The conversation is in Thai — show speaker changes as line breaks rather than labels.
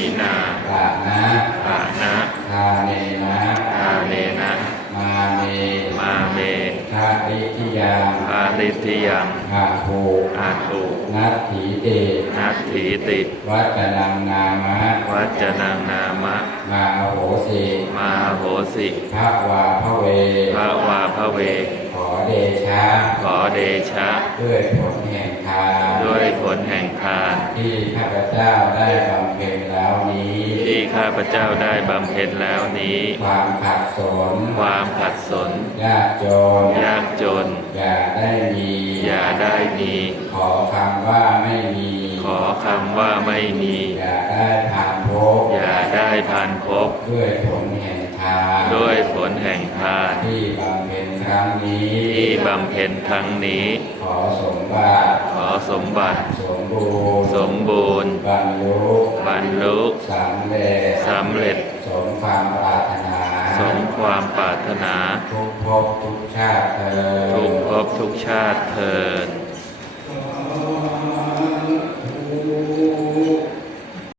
ทินา
ปะนะ
ปะนะ
ทาเนนะ
ทาเนนะ
มาเม
มาเม
ทาริทิยัง
อาริทิยัง
หาภู
อาตุ
นัตถีเต
นัตถีติ
วัจนังนามะ
วัจนังนามะ
มาโหสิ
มาโหสิ
พระวาพระเว
พระวาพระเว
ขอเดชะ
ขอเดชะ
ด้วยผลแห่ง ทานที่ข้าพเจ้าได้บำเพ็ญแล้วนี้
ที่ข้าพเจ้าได้บำเพ็ญแล้วนี้
ความขัดสน
ความขัดสน
ยากจน
ยากจน
อย่าได้มี
อย่าได้มี
ขอคำว่าไม่มี
ขอคำว่าไม่มี
อย่าได้ผ่านพบ
อย่าได้พันพบ
ด้วยผลแห่งทาน
ด้วยผลแห่งทาน
ที่บำเพ็ญค รั้งนี้
ที่บำเพ็ญครั้งนี้
ขอสมบัติ
ขอสมบัติ
สมบูรณ์
สมบูรณ์
บรรลุ
บรรลุ
สำเร็จ
สำเร็จ
สมความปรารถนา
สมความปรารถนา
ทุกภพทุกชาติเธอญ
ทุกภพทุกชาติเทิน